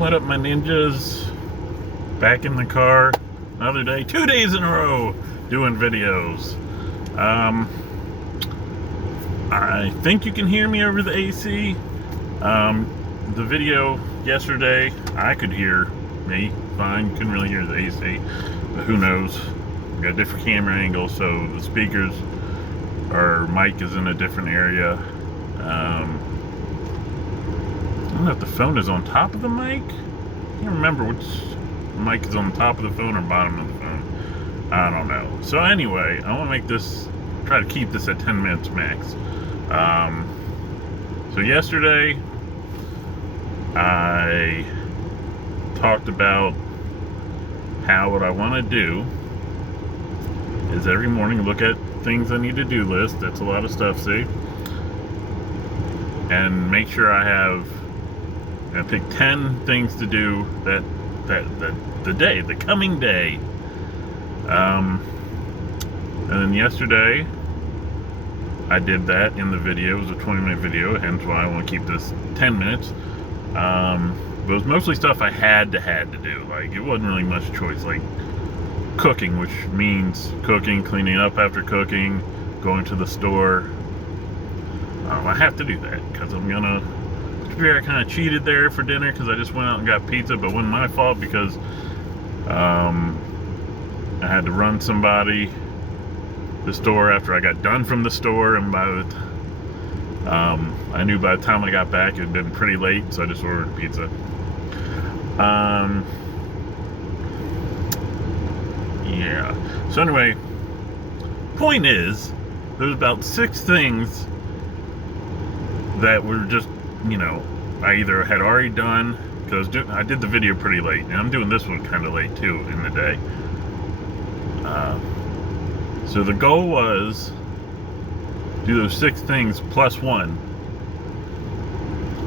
What up, my ninjas? Back in the car another day, 2 days in a row doing videos. I think you can hear me over the AC. The video yesterday, I could hear me fine, couldn't really hear the AC, but who knows? We got a different camera angle, so the speakers, our mic is in a different area. I don't know if the phone is on top of the mic. I can't remember which mic is on the top of the phone or bottom of the phone. I don't know. So anyway, I want to make this, try to keep this at 10 minutes max. So yesterday, I talked about how what I want to do is every morning look at things I need to do list. That's a lot of stuff, see? And make sure I have, I pick 10 things to do the coming day. And then yesterday, I did that in the video. It was a 20-minute video, hence why I want to keep this 10 minutes. But it was mostly stuff I had to do. Like, it wasn't really much choice. Like cooking, which means cooking, cleaning up after cooking, going to the store. I have to do that because I'm gonna. I kind of cheated there for dinner because I just went out and got pizza, but it wasn't my fault because I had to run somebody the store after I got done from the store, and I knew by the time I got back it had been pretty late, so I just ordered pizza. Yeah. So anyway, point is, there's about 6 things that were just, you know, I either had already done, because I did the video pretty late, and I'm doing this one kind of late too in the day. So the goal was do those 6 things plus 1,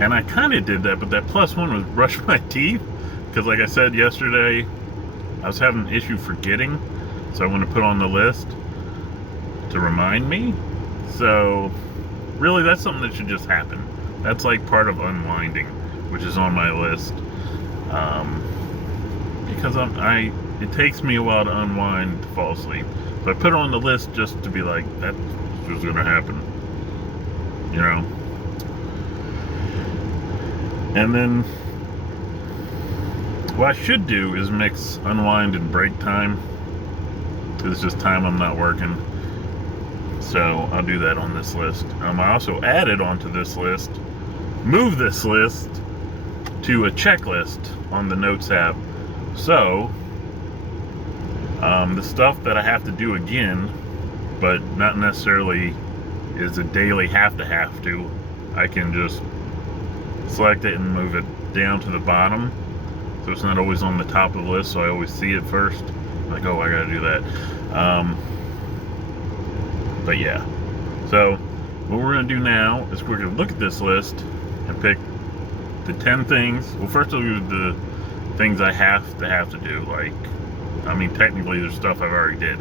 and I kind of did that, but that plus 1 was brush my teeth, because like I said yesterday, I was having an issue forgetting, so I want to put on the list to remind me. So really, that's something that should just happen. That's like part of unwinding, which is on my list. Because it takes me a while to unwind to fall asleep. But I put it on the list just to be like, that's what's gonna happen. You know? And then what I should do is mix unwind and break time. It's just time I'm not working. So I'll do that on this list. I also added onto this list, move this list to a checklist on the Notes app. So the stuff that I have to do again, but not necessarily is a daily have to, I can just select it and move it down to the bottom. So it's not always on the top of the list, so I always see it first. Like, oh, I gotta do that. But yeah, so what we're going to do now is we're going to look at this list and pick the 10 things. Well, first we'll do the things I have to do. Like, I mean, technically there's stuff I've already did,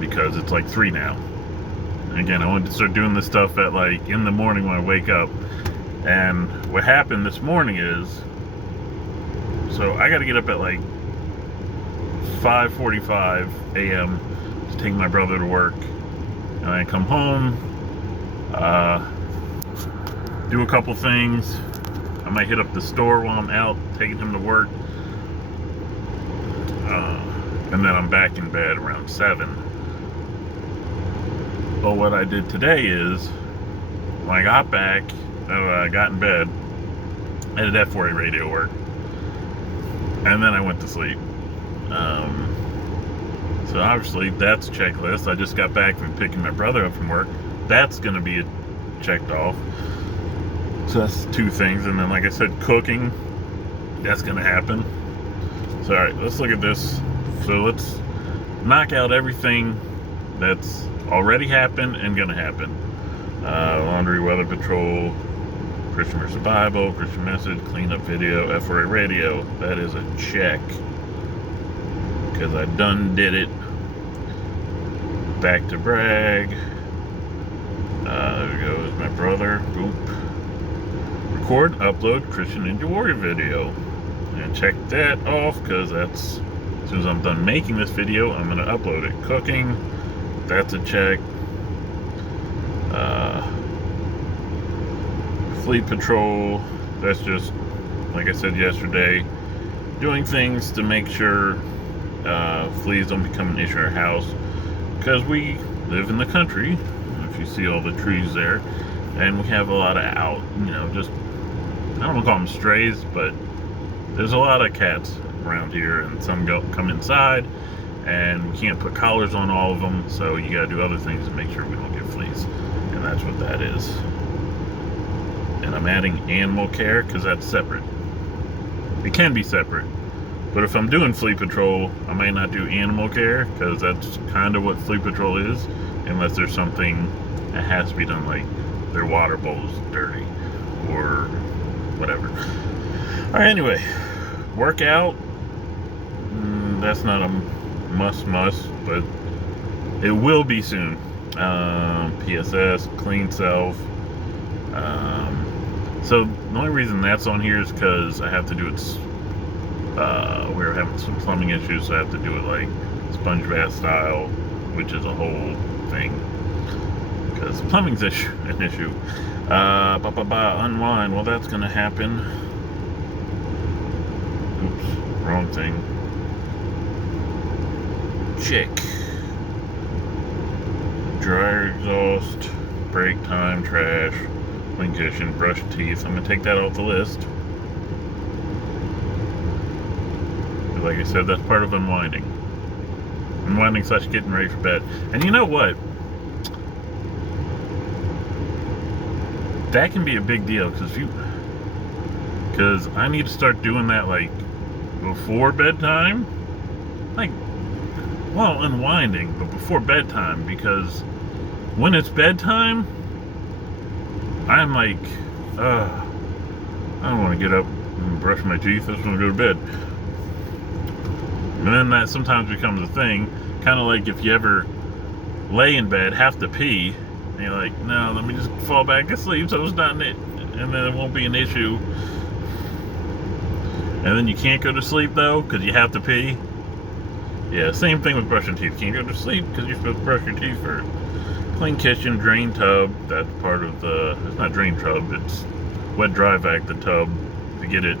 because it's like 3 now. And again, I wanted to start doing this stuff at like in the morning when I wake up. And what happened this morning is, so I got to get up at like 5:45 a.m. to take my brother to work. And I come home, do a couple things. I might hit up the store while I'm out taking him to work, and then I'm back in bed around 7. But what I did today is, when I got back, I got in bed, I did F4A radio work, and then I went to sleep. So obviously that's a checklist. I just got back from picking my brother up from work. That's going to be checked off. So that's 2 things. And then, like I said, cooking, that's going to happen. So all right, let's look at this. So let's knock out everything that's already happened and going to happen. Laundry, weather patrol, Christian versus Bible, Christian message, cleanup video, F4A radio. That is a check, because I done did it. Back to brag. There goes my brother. Boop. Record, upload Christian Ninja Warrior video. and check that off, because that's, as soon as I'm done making this video, I'm going to upload it. Cooking, that's a check. Fleet patrol, that's just, like I said yesterday, doing things to make sure fleas don't become an issue in our house, because we live in the country, if you see all the trees there, and we have a lot of just, I don't want to call them strays, but there's a lot of cats around here, and some come inside, and we can't put collars on all of them, so you gotta do other things to make sure we don't get fleas, and that's what that is. And I'm adding animal care because that's separate. It can be separate, but if I'm doing flea patrol, I might not do animal care, because that's kind of what flea patrol is, unless there's something that has to be done, like their water bowl's dirty or whatever. All right, anyway, workout, that's not a must, but it will be soon. PSS, clean self. So the only reason that's on here is because I have to do it, we're having some plumbing issues, so I have to do it like sponge bath style, which is a whole thing, because plumbing's an issue. Unwind, well, that's gonna happen. Oops, wrong thing. Check. Dryer exhaust, break time, trash, clean kitchen, brush teeth. I'm gonna take that off the list. But like I said, that's part of unwinding. Unwinding / getting ready for bed. And you know what? That can be a big deal, because I need to start doing that like before bedtime. Like, well, unwinding, but before bedtime, because when it's bedtime, I'm like, I don't want to get up and brush my teeth. I just want to go to bed. And then that sometimes becomes a thing, kind of like if you ever lay in bed, have to pee, and you're like, no, let me just fall back asleep so it's not and then it won't be an issue. And then you can't go to sleep though, because you have to pee. Yeah, same thing with brushing teeth. Can't go to sleep because you're supposed to brush your teeth first. Clean kitchen, drain tub, that's part of it's not drain tub, it's wet dry vac the tub to get it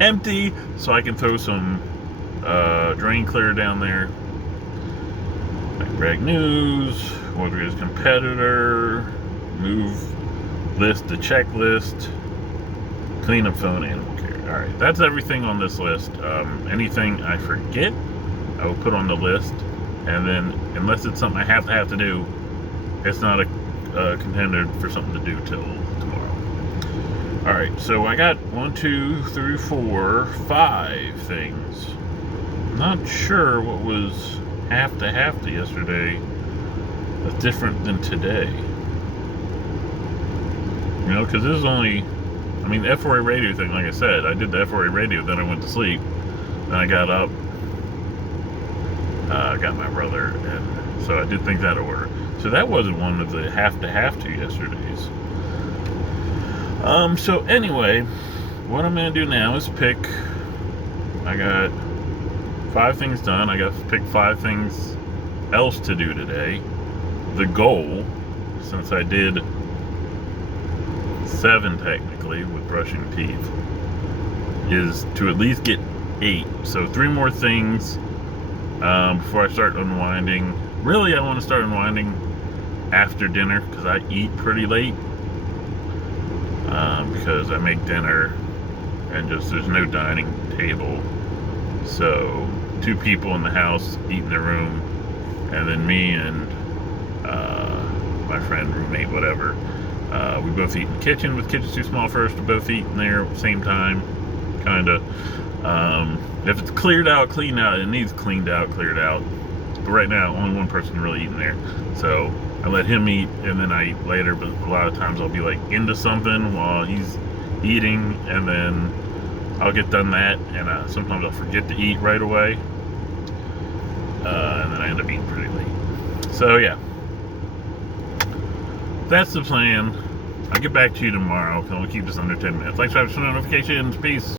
empty so I can throw some drain clear down there. Rag news, what is competitor, move list to checklist, clean up phone, animal care. Alright, that's everything on this list. Anything I forget, I will put on the list, and then unless it's something I have to do, it's not a contender for something to do till tomorrow. Alright, so I got 1, 2, 3, 4, 5 things. Not sure what was have to yesterday that's different than today. You know, because this is only, I mean, the F4A radio thing, like I said, I did the F4A radio, then I went to sleep, then I got up, got my brother, and so I did things out of order. So that wasn't one of the have to yesterday's. So anyway, what I'm going to do now is pick, I got 5 things done. I got to pick 5 things else to do today. The goal, since I did 7 technically with brushing teeth, is to at least get 8. So 3 more things before I start unwinding. Really, I want to start unwinding after dinner, because I eat pretty late, because I make dinner and just there's no dining table, so 2 people in the house eat in the room, and then me and my friend, roommate, whatever, we both eat in the kitchen, but the kitchen's too small for us to both eat in there at the same time, kinda. If it's cleared out, cleaned out, it needs cleaned out, cleared out. But right now, only one person can really eat in there. So I let him eat, and then I eat later. But a lot of times I'll be like into something while he's eating, and then I'll get done that, and sometimes I'll forget to eat right away. And then I end up eating pretty late. So yeah, that's the plan. I'll get back to you tomorrow, because I'll keep this under 10 minutes. Like, subscribe, turn on notifications. Peace.